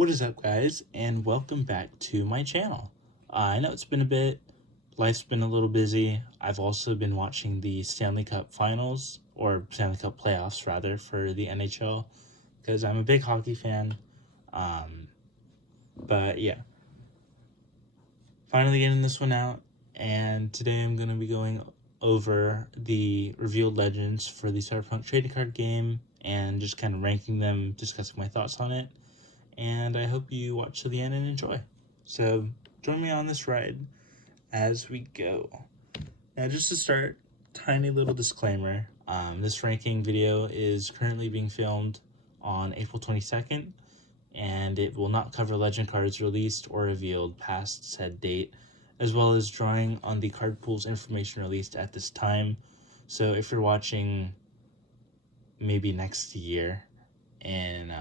What is up, guys, and welcome back to my channel. I know it's been a bit, life's been a little busy. I've also been watching the Stanley Cup finals, or Stanley Cup playoffs rather, for the NHL, because I'm a big hockey fan. But yeah, finally getting this one out, and today I'm going to be going over the revealed legends for the Cyberpunk trading card game, and just kind of ranking them, discussing my thoughts on it. And I hope you watch to the end and enjoy. So join me on this ride as we go. Now, just to start, tiny little disclaimer. This ranking video is currently being filmed on April 22nd, and it will not cover legend cards released or revealed past said date, as well as drawing on the card pool's information released at this time. So if you're watching maybe next year in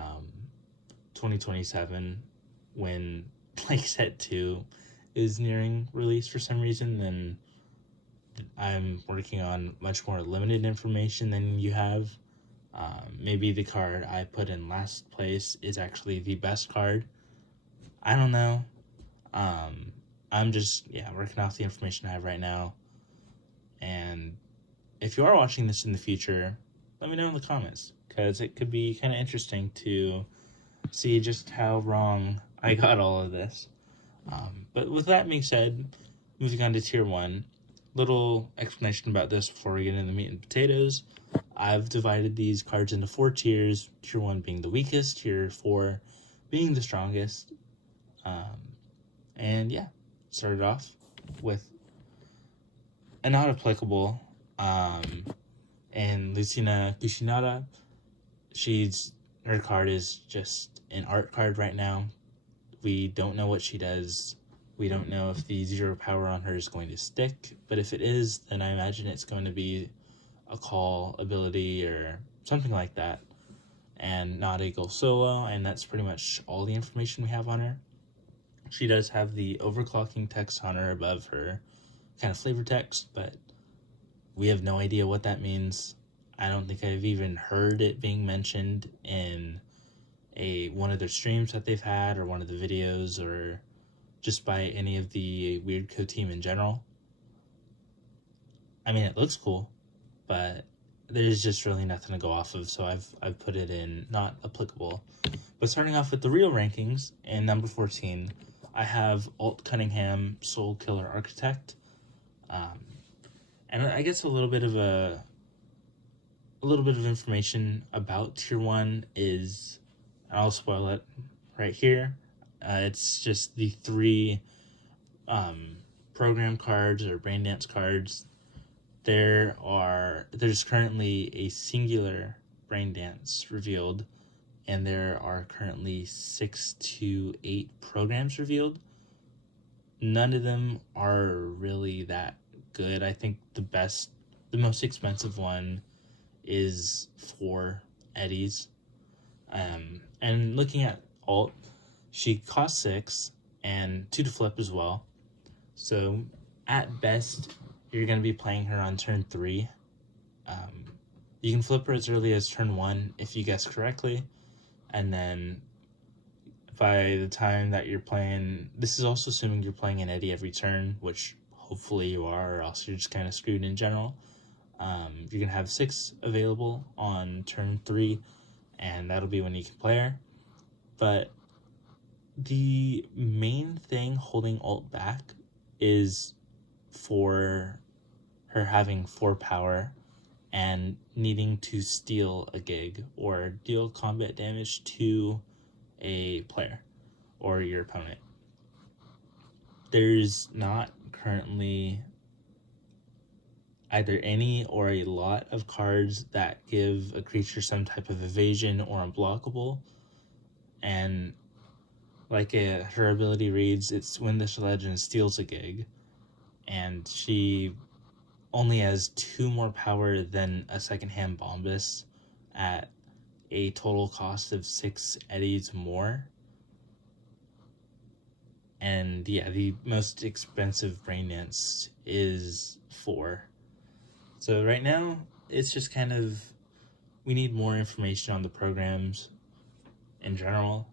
2027, when like set 2 is nearing release for some reason, then I'm working on much more limited information than you have. Maybe the card I put in last place is actually the best card. I don't know. I'm just working off the information I have right now. And if you are watching this in the future, let me know in the comments, because it could be kind of interesting to see just how wrong I got all of this. But with that being said, moving on to Tier 1, little explanation about this before we get into the meat and potatoes. I've divided these cards into 4 tiers, Tier 1 being the weakest, Tier 4 being the strongest. And yeah, started off with a not applicable, and Lucina Kushinada. Her card is just an art card right now. We don't know what she does. We don't know if the 0 power on her is going to stick, but if it is, then I imagine it's going to be a call ability or something like that, and not a goal solo, and that's pretty much all the information we have on her. She does have the overclocking text on her above her kind of flavor text, but we have no idea what that means. I don't think I've even heard it being mentioned in one of their streams that they've had, or one of the videos, or just by any of the Weird Co team in general. I mean, it looks cool, but there's just really nothing to go off of, so I've put it in not applicable. But starting off with the real rankings, in number 14, I have Alt Cunningham, Soul Killer Architect. And I guess a little bit of information about Tier 1 is, I'll spoil it right here. It's just the 3 program cards or brain dance cards. There's currently a singular brain dance revealed, and there are currently 6 to 8 programs revealed. None of them are really that good. I think the most expensive one is 4 eddies. And looking at Alt, she costs 6 and 2 to flip as well. So at best, you're going to be playing her on turn 3. You can flip her as early as turn 1 if you guess correctly, and then by the time that you're playing, this is also assuming you're playing an eddy every turn, which hopefully you are, or else you're just kind of screwed in general. You're going to have 6 available on turn 3, and that'll be when you can play her. But the main thing holding Alt back is for her having 4 power and needing to steal a gig or deal combat damage to a player or your opponent. There's not currently either any or a lot of cards that give a creature some type of evasion or unblockable, and like her ability reads, it's when this legend steals a gig, and she only has 2 more power than a secondhand Bombus at a total cost of 6 eddies more. And yeah, the most expensive brain dance is 4. So right now, it's just kind of, we need more information on the programs in general.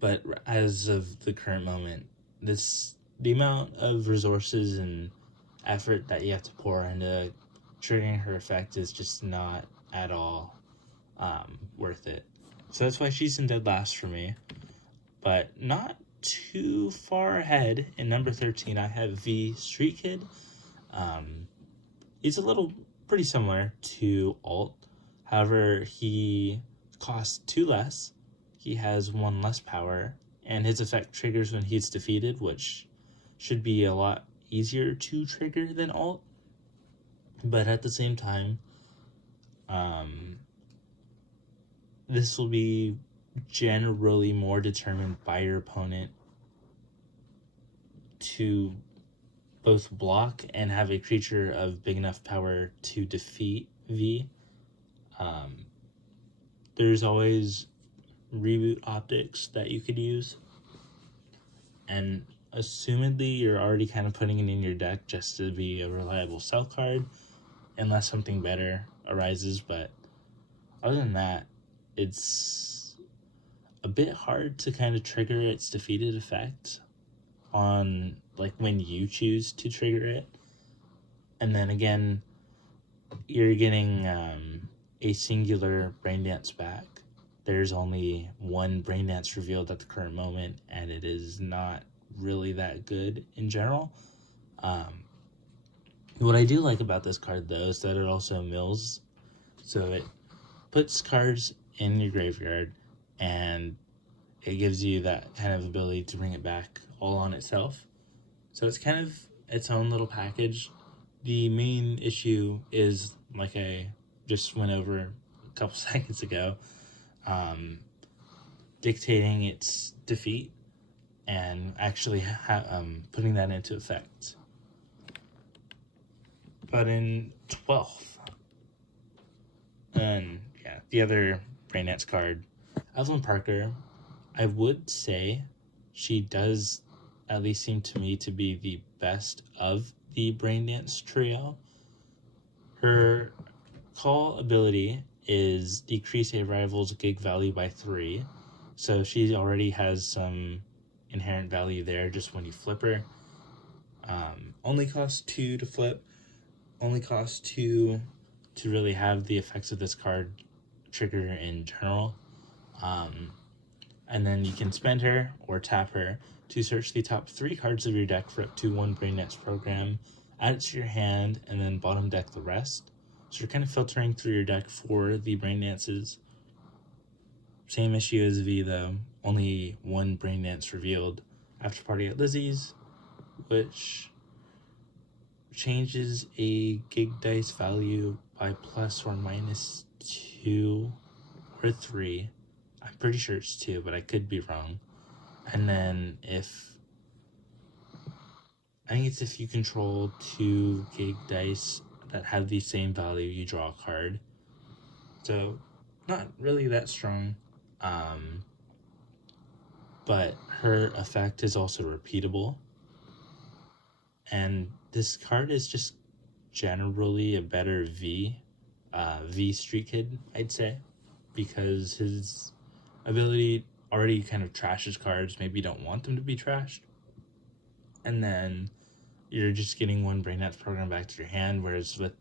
But as of the current moment, the amount of resources and effort that you have to pour into triggering her effect is just not at all worth it. So that's why she's in dead last for me. But not too far ahead. In number 13, I have V Street Kid. He's a little pretty similar to Alt. However, he costs 2 less. He has 1 less power, and his effect triggers when he's defeated, which should be a lot easier to trigger than Alt. But at the same time, this will be generally more determined by your opponent to both block and have a creature of big enough power to defeat V. There's always reboot optics that you could use, and assumedly you're already kind of putting it in your deck just to be a reliable sell card unless something better arises. But other than that, it's a bit hard to kind of trigger its defeated effect on like when you choose to trigger it. And then again, you're getting a singular brain dance back. There's only 1 brain dance revealed at the current moment, and it is not really that good in general. What I do like about this card though is that it also mills, so it puts cards in your graveyard and it gives you that kind of ability to bring it back all on itself. So it's kind of its own little package. The main issue is, like I just went over a couple seconds ago, dictating its defeat and actually putting that into effect. But in 12th, and yeah, the other Brain Dance card, Evelyn Parker, I would say she does at least seem to me to be the best of the Brain Dance trio. Her call ability is decrease a rival's gig value by 3. So she already has some inherent value there just when you flip her. Only costs 2 to flip. Only costs 2 to really have the effects of this card trigger in general. And then you can spend her or tap her to search the top 3 cards of your deck for up to 1 Brain Dance program, add it to your hand, and then bottom deck the rest. So you're kind of filtering through your deck for the Brain Dances. Same issue as V though, only 1 Brain Dance revealed. After Party at Lizzie's, which changes a gig dice value by plus or minus 2 or 3. I'm pretty sure it's 2, but I could be wrong. And then I think it's if you control 2 gig dice that have the same value, you draw a card. So not really that strong. But her effect is also repeatable. And this card is just generally a better V Street Kid, I'd say, because his ability already kind of trashes cards. Maybe you don't want them to be trashed. And then you're just getting 1 Brain Dance program back to your hand, whereas with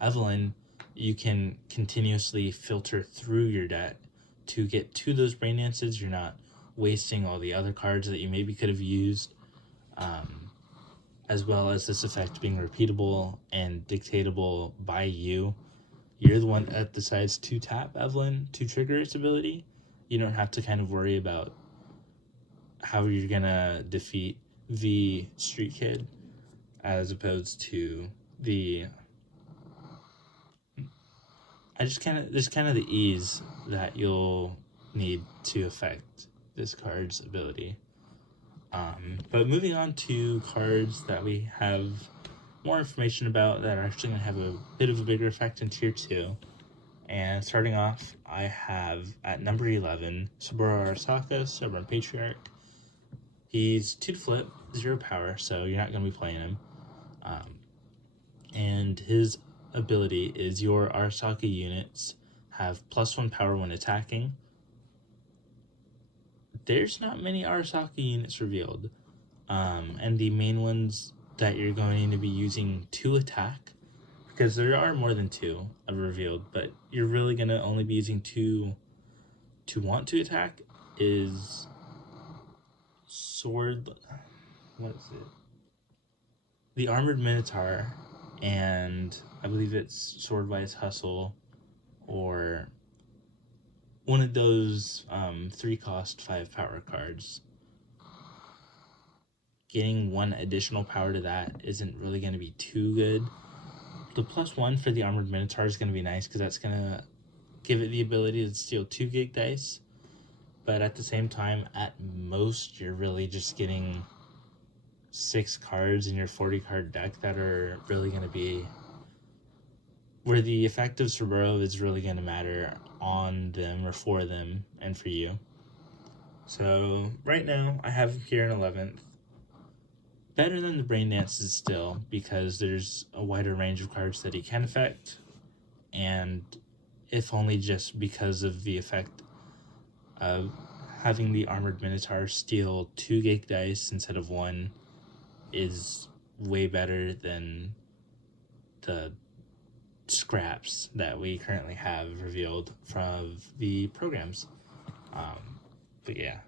Evelyn, you can continuously filter through your deck to get to those Brain Dances. You're not wasting all the other cards that you maybe could have used, as well as this effect being repeatable and dictatable by you. You're the one that decides to tap Evelyn to trigger its ability. You don't have to kind of worry about how you're gonna defeat the Street Kid as opposed to the there's kind of the ease that you'll need to affect this card's ability. But moving on to cards that we have more information about that are actually going to have a bit of a bigger effect in Tier 2. And starting off, I have at number 11, Saburo Arasaka, Stubborn Patriarch. He's 2 to flip, 0 power, so you're not going to be playing him. And his ability is your Arasaka units have +1 power when attacking. there's not many Arasaka units revealed. And the main ones that you're going to be using to attack, because there are more than 2 revealed, but you're really going to only be using 2 to want to attack, is Sword... What is it? The Armored Minotaur, and I believe it's Swordwise Hustle, or one of those 3 cost 5 power cards. Getting 1 additional power to that isn't really going to be too good. The +1 for the Armored Minotaur is going to be nice, because that's going to give it the ability to steal 2 gig dice. But at the same time, at most, you're really just getting 6 cards in your 40 card deck that are really going to be where the effect of Cerbero is really going to matter on them, or for them, and for you. So right now I have him here in 11th. Better than the Brain Dances still, because there's a wider range of cards that he can affect, and if only just because of the effect of having the Armored Minotaur steal 2 gig dice instead of 1 is way better than the scraps that we currently have revealed from the programs. But yeah,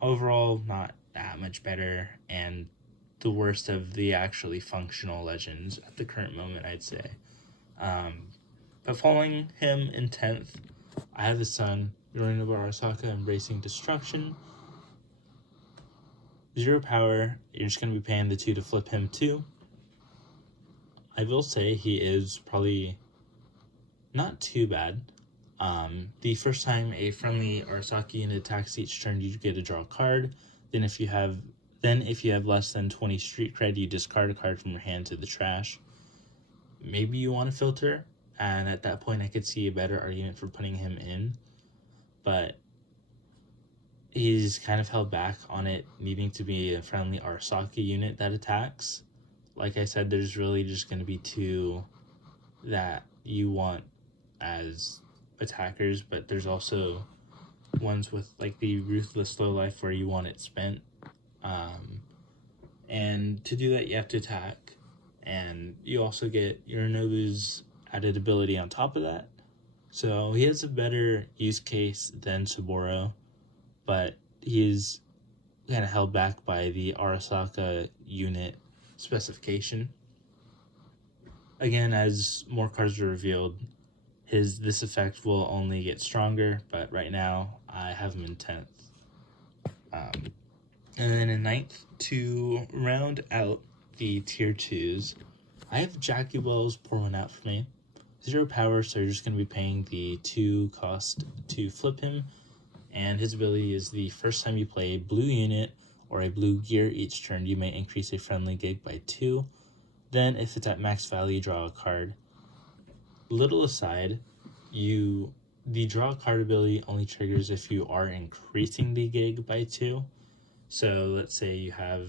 overall not that much better, and the worst of the actually functional legends at the current moment, I'd say. But following him in 10th, I have his son, Yorinobu Arasaka, Embracing Destruction. 0 power, you're just going to be paying the 2 to flip him too. I will say he is probably not too bad. The first time a friendly Arasaka unit attacks each turn, you get to draw a card. Then if you have less than 20 street cred, you discard a card from your hand to the trash. Maybe you want to filter, and at that point I could see a better argument for putting him in, but he's kind of held back on it needing to be a friendly Arasaka unit that attacks. Like I said, there's really just going to be 2 that you want as attackers, but there's also ones with like the Ruthless Lowlife where you want it spent. And to do that, you have to attack, and you also get Yorinobu's added ability on top of that. So he has a better use case than Saburo, but he is kind of held back by the Arasaka unit specification. Again, as more cards are revealed, this effect will only get stronger, but right now I have him in 10th. And then in 9th, to round out the tier 2s, I have Jackie Wells pour one out for me. 0 power, so you're just going to be paying the 2 cost to flip him, and his ability is the first time you play a blue unit or a blue gear each turn, you may increase a friendly gig by 2. Then if it's at max value, draw a card. Little aside, the draw a card ability only triggers if you are increasing the gig by 2. So let's say you have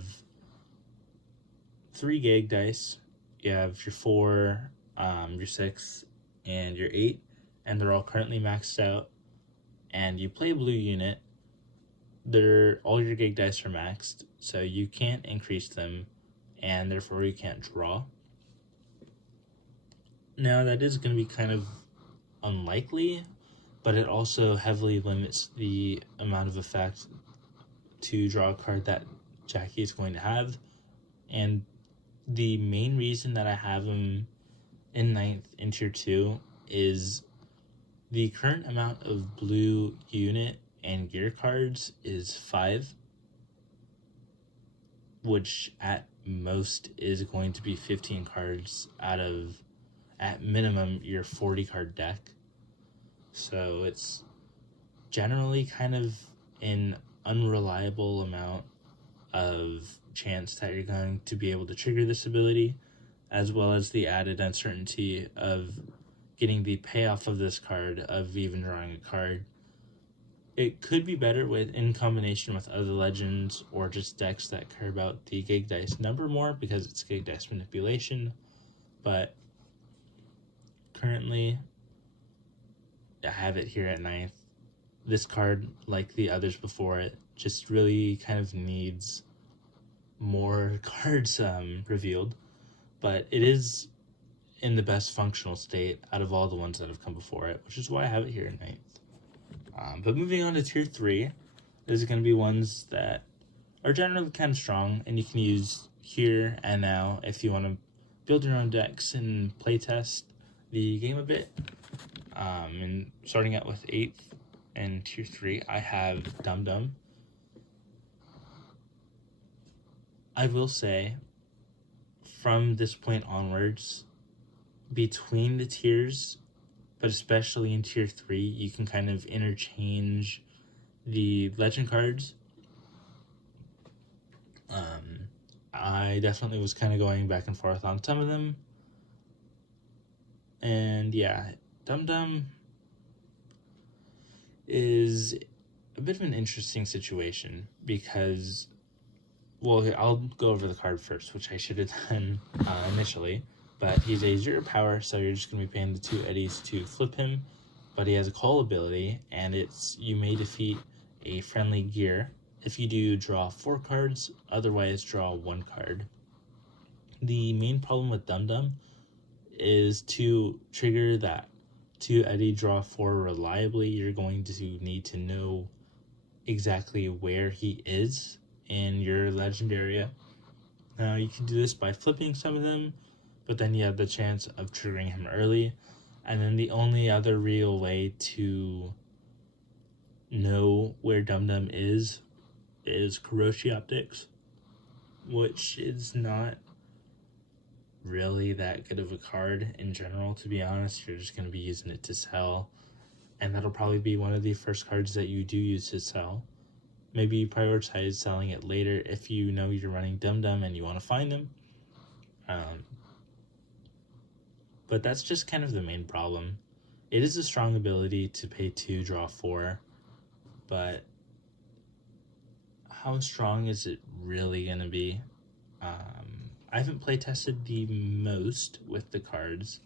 3 gig dice, you have your 4, your 6, and your 8, and they're all currently maxed out, and you play a blue unit, all your gig dice are maxed, so you can't increase them, and therefore you can't draw. Now that is going to be kind of unlikely, but it also heavily limits the amount of effect to draw a card that Jackie is going to have. And the main reason that I have him in 9th in tier 2 is the current amount of blue unit and gear cards is 5, which at most is going to be 15 cards out of, at minimum, your 40 card deck. So it's generally kind of an unreliable amount of chance that you're going to be able to trigger this ability, as well as the added uncertainty of getting the payoff of this card, of even drawing a card. It could be better in combination with other legends or just decks that care about the gig dice number more, because it's gig dice manipulation, but currently I have it here at 9th. this card, like the others before it, just really kind of needs more cards revealed, but it is in the best functional state out of all the ones that have come before it, which is why I have it here at 9th. But moving on to tier 3, there's going to be ones that are generally kind of strong, and you can use here and now if you want to build your own decks and playtest the game a bit. And starting out with 8th and tier 3, I have Dum Dum. I will say, from this point onwards, between the tiers, but especially in tier 3, you can kind of interchange the legend cards. I definitely was kind of going back and forth on some of them. And yeah, Dum Dum is a bit of an interesting situation because, well, I'll go over the card first, which I should have done initially. But he's a 0 power, so you're just going to be paying the 2 eddies to flip him. But he has a call ability, and it's you may defeat a friendly gear. If you do, draw 4 cards, otherwise draw 1 card. The main problem with Dum Dum is to trigger that 2 eddy draw 4 reliably, you're going to need to know exactly where he is in your legend area. Now, you can do this by flipping some of them, but then you have the chance of triggering him early. And then the only other real way to know where Dum Dum is Kuroshi Optics, which is not really that good of a card in general, to be honest. You're just going to be using it to sell, and that'll probably be one of the first cards that you do use to sell. Maybe you prioritize selling it later if you know you're running Dum Dum and you want to find them. But that's just kind of the main problem. It is a strong ability to pay 2, draw 4, but how strong is it really going to be? I haven't play tested the most with the cards,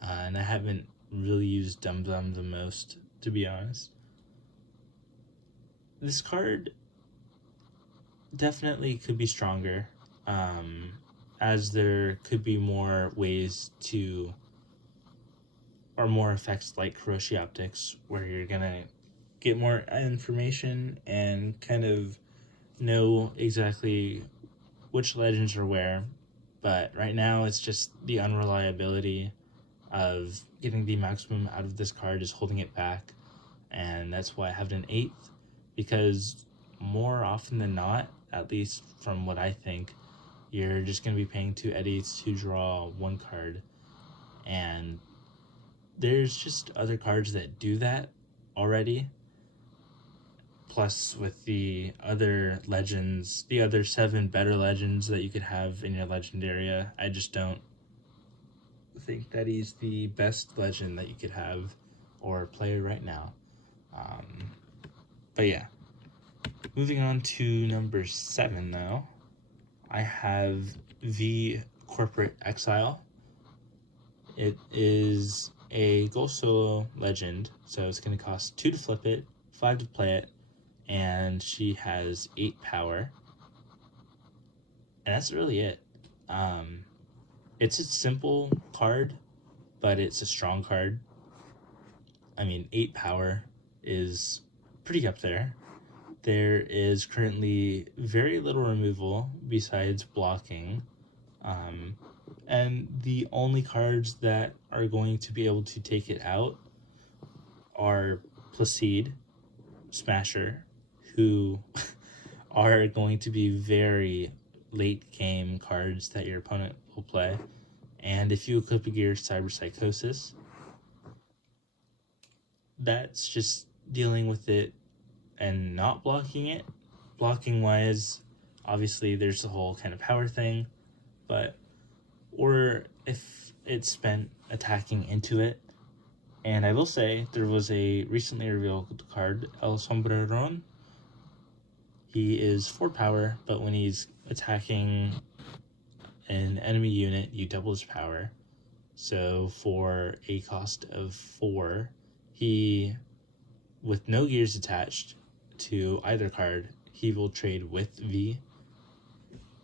and I haven't really used Dum Dum the most, to be honest. This card definitely could be stronger, as there could be more ways to, or more effects like Kuroshi Optics, where you're gonna get more information and kind of know exactly which legends are where. But right now it's just the unreliability of getting the maximum out of this card is holding it back, and that's why I have it in 8th, because more often than not, at least from what I think, you're just going to be paying 2 eddies to draw 1 card, and there's just other cards that do that already. Plus, with the other legends, the other 7 better legends that you could have in your legend area, I just don't think that he's the best legend that you could have or play right now. But yeah, moving on to number 7 now, I have the Corporate Exile. It is a Gold Solo legend, so it's going to cost 2 to flip it, 5 to play it, and she has 8 power. And that's really it. It's a simple card, but it's a strong card. I mean, 8 power is pretty up there. There is currently very little removal besides blocking. And the only cards that are going to be able to take it out are Placide, Smasher, who are going to be very late game cards that your opponent will play. And if you equip a gear Cyber Psychosis, that's just dealing with it and not blocking it. Blocking wise, obviously there's the whole kind of power thing, but or if it's spent attacking into it. And I will say there was a recently revealed card, El Sombreron. He is 4 power, but when he's attacking an enemy unit, you double his power. So for a cost of 4, he with no gears attached to either card, he will trade with V,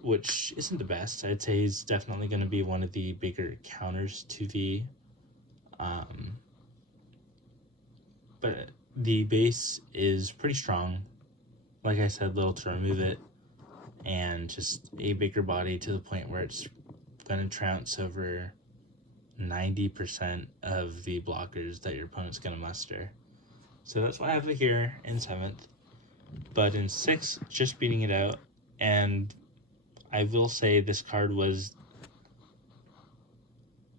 which isn't the best. I'd say he's definitely going to be one of the bigger counters to V. But the base is pretty strong. Like I said, little to remove it, and just a bigger body to the point where it's going to trounce over 90% of the blockers that your opponent's going to muster. So that's why I have it here in 7th. But in 6th, just beating it out. And I will say this card was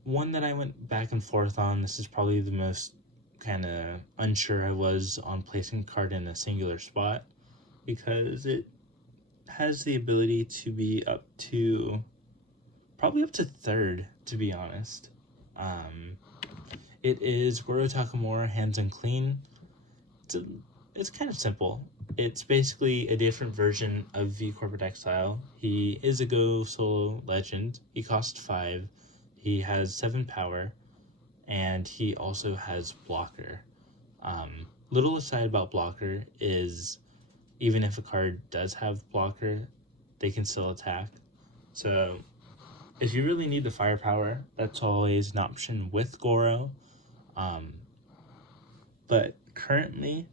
one that I went back and forth on. This is probably the most kind of unsure I was on placing a card in a singular spot, because it has the ability to be probably up to 3rd, to be honest. It is Goro Takamura, Hands Unclean. It's kind of simple. It's basically a different version of V Corporate Exile. He is a Go solo legend. He costs 5. He has 7 power, and he also has blocker. Little aside about blocker is, even if a card does have blocker, they can still attack. So if you really need the firepower, that's always an option with Goro. But currently,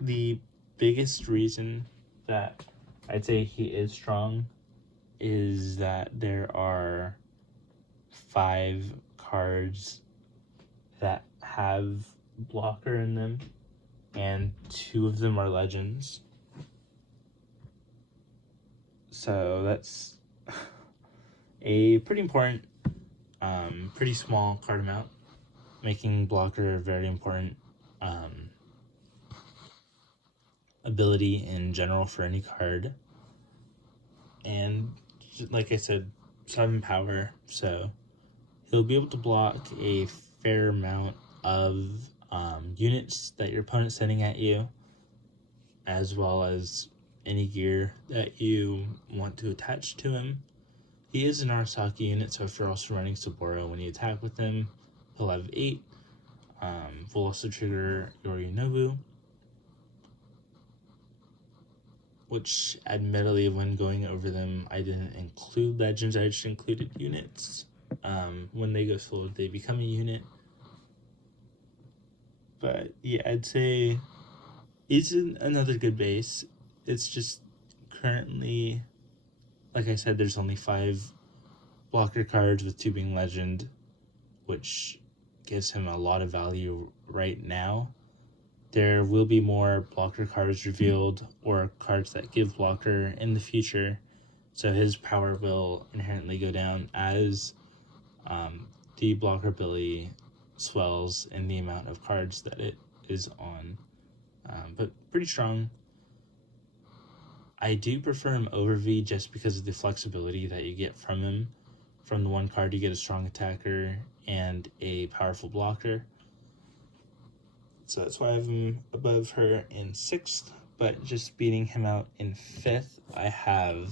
the biggest reason that I'd say he is strong is that there are 5 cards that have blocker in them, and 2 of them are legends. So that's a pretty important, pretty small card amount, making blocker a very important ability in general for any card. And like I said, 7 power, so he'll be able to block a fair amount of units that your opponent's sending at you, as well as any gear that you want to attach to him. He is an Arasaki unit, so if you're also running Saburo, when you attack with him, he'll have 8. Will also trigger Yorinobu, which admittedly, when going over them, I didn't include legends, I just included units. When they go solo, they become a unit. But yeah, I'd say it's another good base. It's just currently, like I said, there's only 5 blocker cards, with 2 being legend, which gives him a lot of value right now. There will be more blocker cards revealed, or cards that give blocker in the future, so his power will inherently go down as the blocker ability swells in the amount of cards that it is on. But pretty strong. I do prefer him over V just because of the flexibility that you get from him. From the one card, you get a strong attacker and a powerful blocker. So that's why I have him above her in 6th, but just beating him out in 5th, I have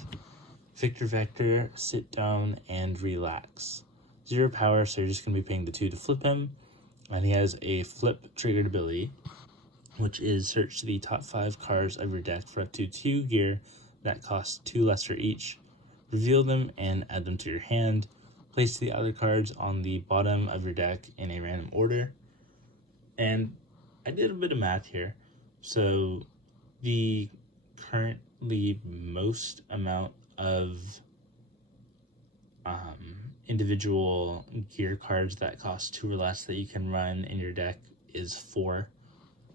Victor Vector, Sit Down, and Relax. 0 power, so you're just going to be paying the 2 to flip him, and he has a flip triggered ability, which is search the top 5 cards of your deck for up to 2 gear that cost 2 lesser each. Reveal them and add them to your hand. Place the other cards on the bottom of your deck in a random order. And I did a bit of math here. So the currently most amount of individual gear cards that cost 2 or less that you can run in your deck is 4,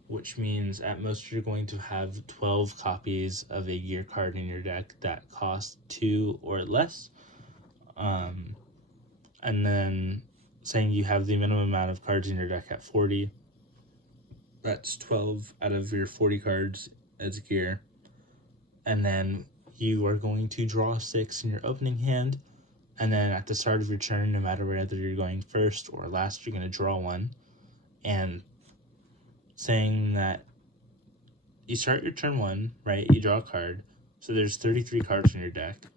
which means at most you're going to have 12 copies of a gear card in your deck that cost 2 or less. And then saying you have the minimum amount of cards in your deck at 40, that's 12 out of your 40 cards as gear. And then you are going to draw 6 in your opening hand, and then at the start of your turn, no matter whether you're going first or last, you're going to draw 1. And saying that you start your turn 1, right? You draw a card, so there's 33 cards in your deck,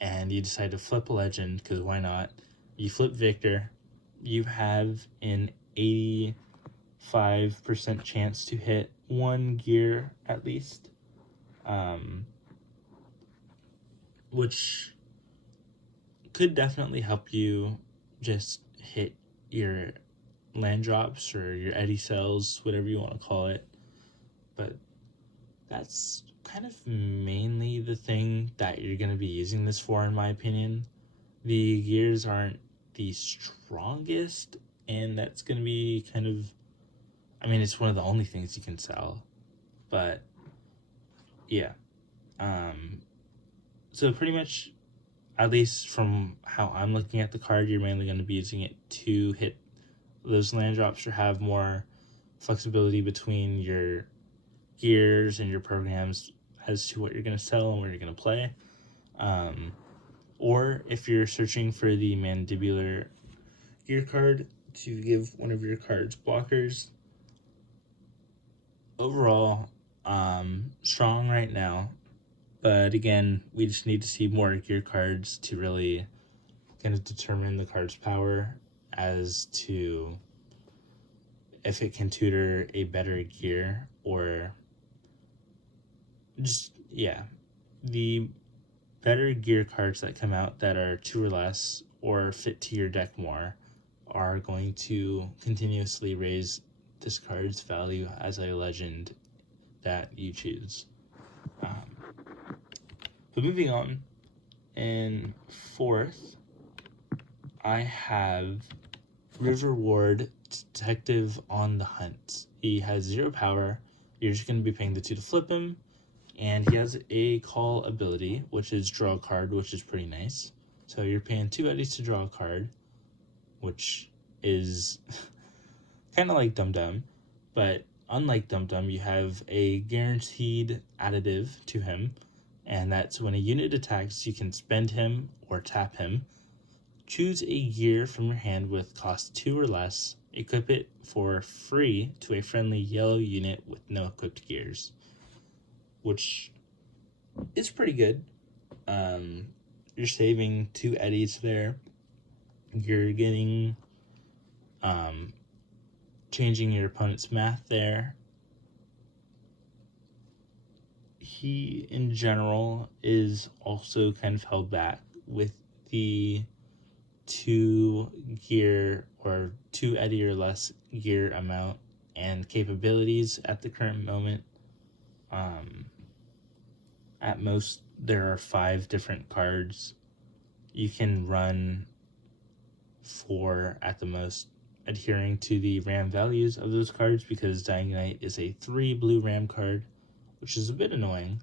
and you decide to flip a legend, because why not? You flip Victor, you have an 85% chance to hit one gear at least, which could definitely help you just hit your land drops or your eddy cells, whatever you want to call it. But that's kind of mainly the thing that you're going to be using this for, in my opinion. The gears aren't the strongest, and that's going to be kind of, I mean, it's one of the only things you can sell. But yeah. So pretty much, at least from how I'm looking at the card, you're mainly going to be using it to hit those land drops or have more flexibility between your gears and your programs as to what you're going to sell and where you're going to play. Or if you're searching for the mandibular gear card to give one of your cards blockers. Overall, strong right now. But again, we just need to see more gear cards to really kind of determine the card's power as to if it can tutor a better gear or just, yeah. The better gear cards that come out that are 2 or less or fit to your deck more are going to continuously raise this card's value as a legend that you choose. But moving on, in 4th, I have River Ward, Detective on the Hunt. He has 0 power. You're just going to be paying the 2 to flip him. And he has a call ability, which is draw a card, which is pretty nice. So you're paying 2 eddies to draw a card, which is kind of like Dum Dum. But unlike Dum Dum, you have a guaranteed additive to him. And that's when a unit attacks, you can spend him or tap him. Choose a gear from your hand with cost 2 or less. Equip it for free to a friendly yellow unit with no equipped gears, which is pretty good. You're saving 2 eddies there. You're getting changing your opponent's math there. He, in general, is also kind of held back with the 2 gear or 2 eddy or less gear amount and capabilities at the current moment. At most, there are 5 different cards you can run for at the most, adhering to the RAM values of those cards, because Dying Knight is a 3 blue RAM card, which is a bit annoying.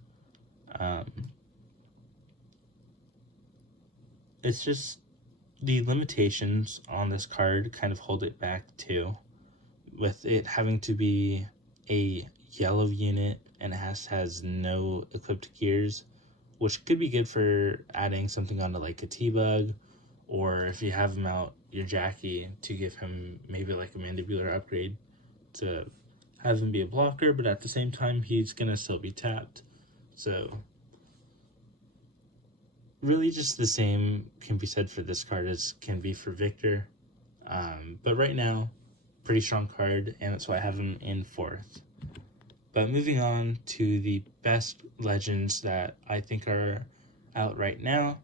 It's just the limitations on this card kind of hold it back too, with it having to be a yellow unit and it has no equipped gears, which could be good for adding something onto like a T-Bug, or if you have him out, your Jackie, to give him maybe like a mandibular upgrade to have him be a blocker, but at the same time he's gonna still be tapped. So really just the same can be said for this card as can be for Victor. But right now, pretty strong card, and that's why I have him in 4th. But moving on to the best legends that I think are out right now,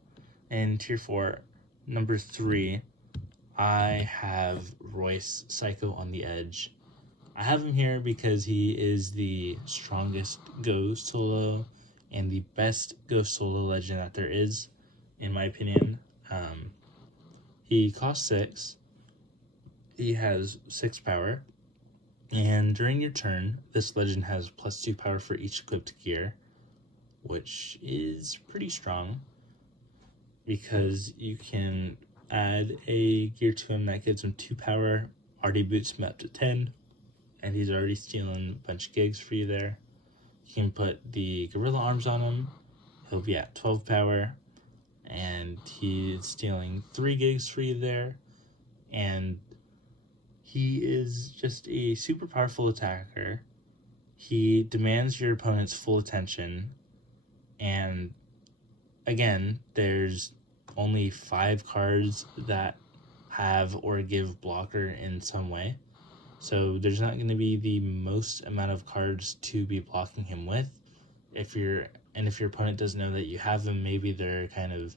in Tier 4, number 3, I have Royce, Psycho on the Edge. I have him here because he is the strongest Go solo and the best Go solo legend that there is, in my opinion. He costs 6. He has 6 power. And during your turn, this legend has +2 power for each equipped gear, which is pretty strong because you can add a gear to him that gives him 2 power, already boots him up to 10, and he's already stealing a bunch of gigs for you there. You can put the gorilla arms on him, he'll be at 12 power, and he's stealing 3 gigs for you there, and he is just a super powerful attacker. He demands your opponent's full attention, and again, there's only 5 cards that have or give blocker in some way. So there's not going to be the most amount of cards to be blocking him with. If your opponent doesn't know that you have him, maybe they're kind of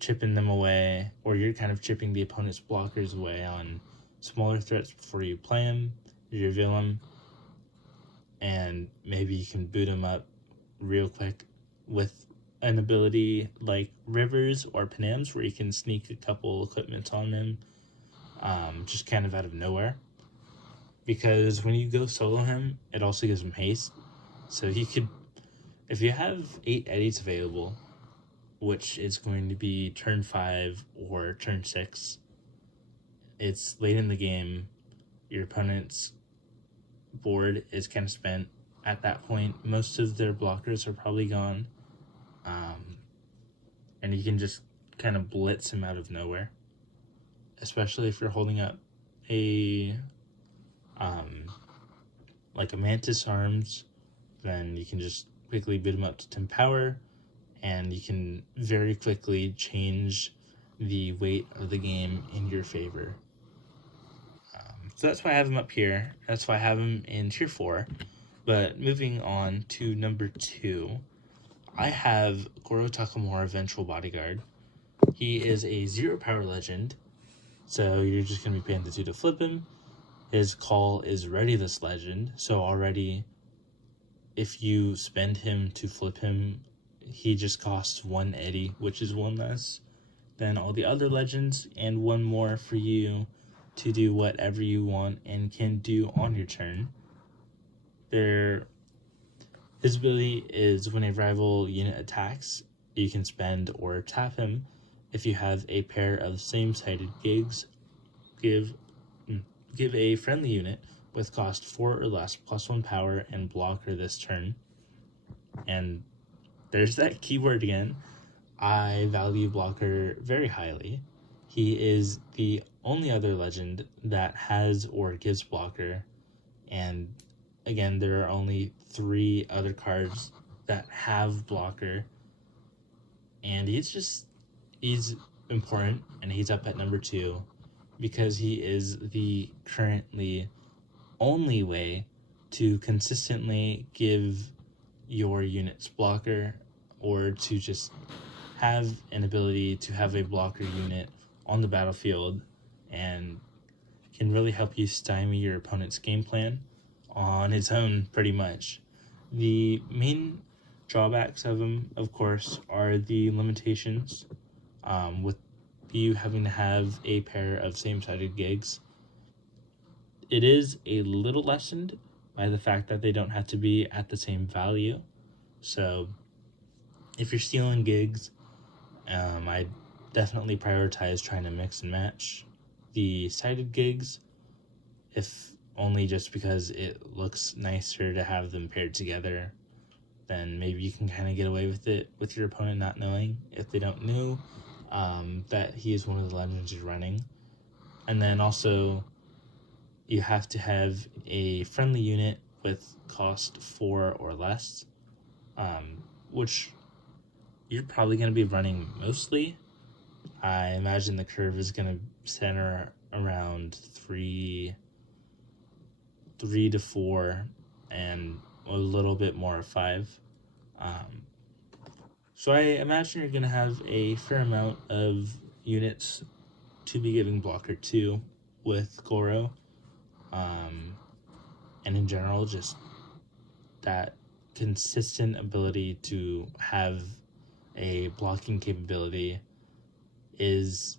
chipping them away, or you're kind of chipping the opponent's blockers away on smaller threats before you play him, you reveal him, and maybe you can boot him up real quick with an ability like Rivers or Panams, where you can sneak a couple equipments on him, just kind of out of nowhere. Because when you go solo him, it also gives him haste. So he could, if you have 8 eddies available, which is going to be turn 5 or turn 6, it's late in the game, your opponent's board is kind of spent. At that point, most of their blockers are probably gone, and you can just kind of blitz him out of nowhere, especially if you're holding up a like a Mantis Arms. Then you can just quickly boot him up to 10 power, and you can very quickly change the weight of the game in your favor. So that's why I have him up here. That's why I have him in tier 4. But moving on to number 2, I have Goro Takamura, Vengeful Bodyguard. He is a 0 power legend, so you're just going to be paying the 2 to flip him. His call is Ready This Legend, so already if you spend him to flip him, he just costs 1 eddy, which is 1 less than all the other legends, and 1 more for you to do whatever you want and can do on your turn. His ability is when a rival unit attacks, you can spend or tap him. If you have a pair of same-sided gigs, give a friendly unit with cost 4 or less +1 power and blocker this turn. And there's that keyword again. I value blocker very highly. He is the only other legend that has or gives blocker, and again, there are only 3 other cards that have blocker, and he's important, and he's up at number 2 because he is the currently only way to consistently give your units blocker, or to just have an ability to have a blocker unit on the battlefield, and can really help you stymie your opponent's game plan on its own, pretty much. The main drawbacks of him, of course, are the limitations, with you having to have a pair of same-sided gigs. It is a little lessened by the fact that they don't have to be at the same value. So if you're stealing gigs, I definitely prioritize trying to mix and match the sided gigs, if only just because it looks nicer to have them paired together. Then maybe you can kind of get away with it with your opponent not knowing, if they don't know that he is one of the legends you're running. And then also, you have to have a friendly unit with cost 4 or less, which you're probably going to be running mostly. I imagine the curve is going to center around 3 to 4, and a little bit more of 5. So I imagine you're going to have a fair amount of units to be giving blocker to with Goro. And in general, just that consistent ability to have a blocking capability is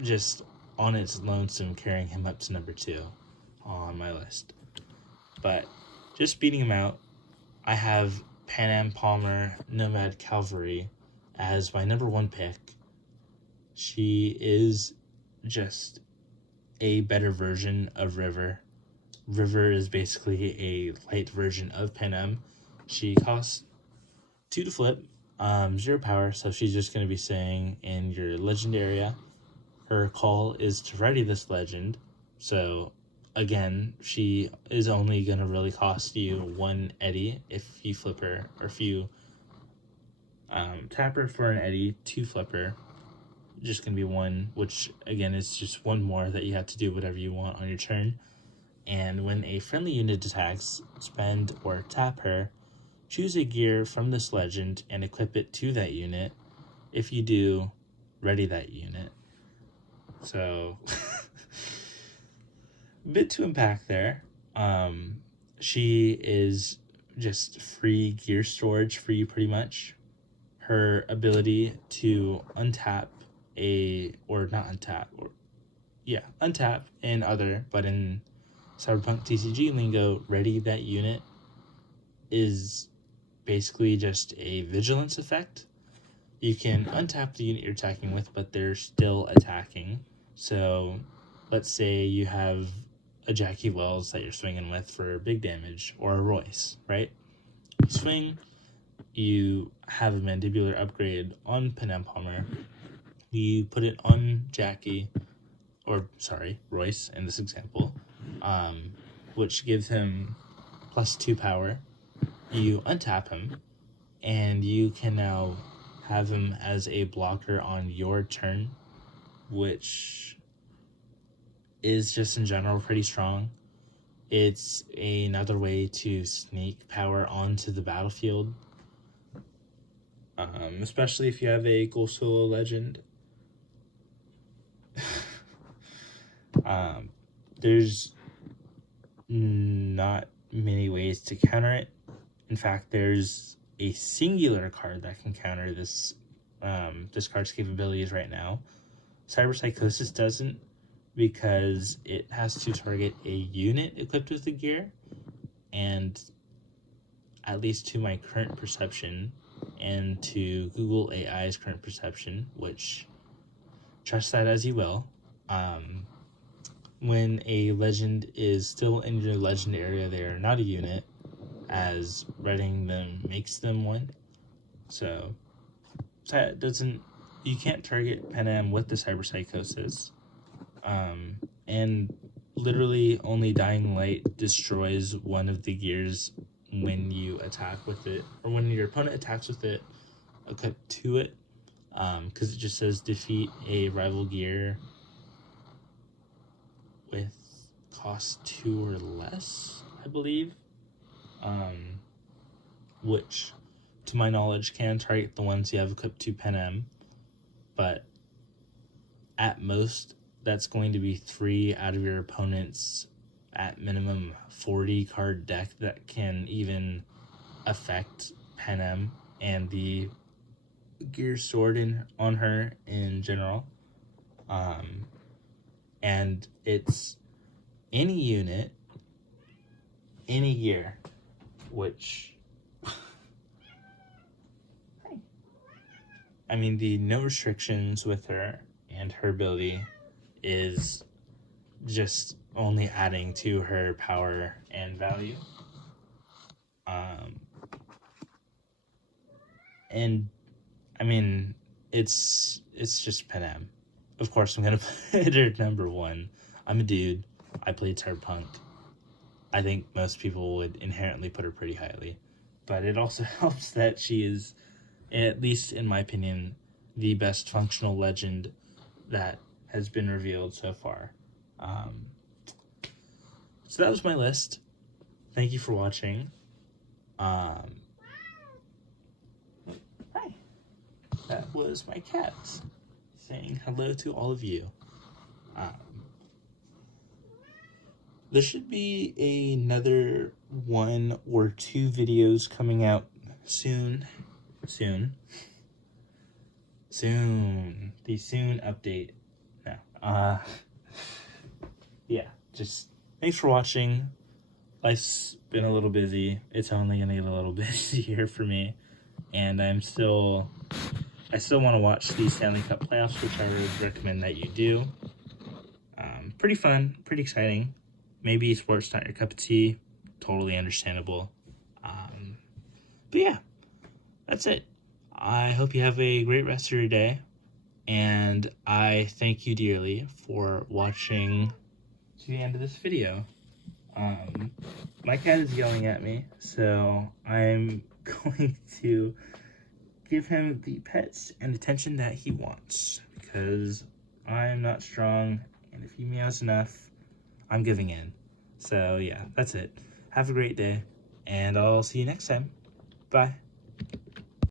just on its lonesome, carrying him up to number 2 on my list. But just beating him out, I have Panam Palmer Nomad Cavalry as my number 1 pick. She is just a better version of River. River is basically a light version of Panam. She costs 2 to flip, 0 power, so she's just going to be saying in your legend area. Her call is to ready this legend, so again, she is only going to really cost you 1 eddy if you flip her, or if you tap her for an eddy to flip her. just going to be one, which again is just one more that you have to do whatever you want on your turn. And when a friendly unit attacks, spend or tap her, choose a gear from this legend and equip it to that unit. If you do, ready that unit. So, a bit to unpack there. She is just free gear storage for you pretty much. Her ability to untap untap in other, but in Cyberpunk TCG lingo, ready that unit is basically just a vigilance effect. You can untap the unit you're attacking with, but they're still attacking. So let's say you have a Jackie Wells that you're swinging with for big damage, or a Royce, right? You swing, you have a mandibular upgrade on Panem Palmer, you put it on Jackie, Royce in this example, which gives him +2 power. You untap him, and you can now have him as a blocker on your turn, which is just in general pretty strong. It's another way to sneak power onto the battlefield, especially if you have a Gold Solo legend. There's not many ways to counter it. In fact, there's a singular card that can counter this card's capabilities right now. Cyberpsychosis doesn't, because it has to target a unit equipped with the gear, and at least to my current perception and to Google AI's current perception, which trust that as you will, when a legend is still in your legend area, they are not a unit, as readying them makes them one. So that you can't target Panem with the Cyberpsychosis. And literally only Dying Light destroys one of the gears when you attack with it, or when your opponent attacks with it equipped to it, because it just says defeat a rival gear with cost 2 or less, I believe, which to my knowledge can target the ones you have equipped to Panem, but at most that's going to be 3 out of your opponent's at minimum 40 card deck that can even affect Panem and the gear sword on her in general. And it's any unit, any gear, which I mean, the no restrictions with her and her ability is just only adding to her power and value. And I mean, it's just Panem. Of course, I'm gonna put her number 1. I'm a dude. I played Cyberpunk. I think most people would inherently put her pretty highly, but it also helps that she is, at least in my opinion, the best functional legend that has been revealed so far. So that was my list. Thank you for watching. Hi. That was my cat saying hello to all of you. There should be another 1 or 2 videos coming out soon. The soon update. No. Yeah, just thanks for watching. Life's been a little busy. It's only gonna get a little busier for me. And I still want to watch the Stanley Cup playoffs, which I would recommend that you do. Pretty fun, pretty exciting. Maybe sports not your cup of tea. Totally understandable. But yeah, that's it. I hope you have a great rest of your day. And I thank you dearly for watching to the end of this video. My cat is yelling at me, so I'm going to give him the pets and attention that he wants, because because I'm not strong, and if he meows enough, I'm giving in. So yeah, that's it. Have a great day, and I'll see you next time. Bye.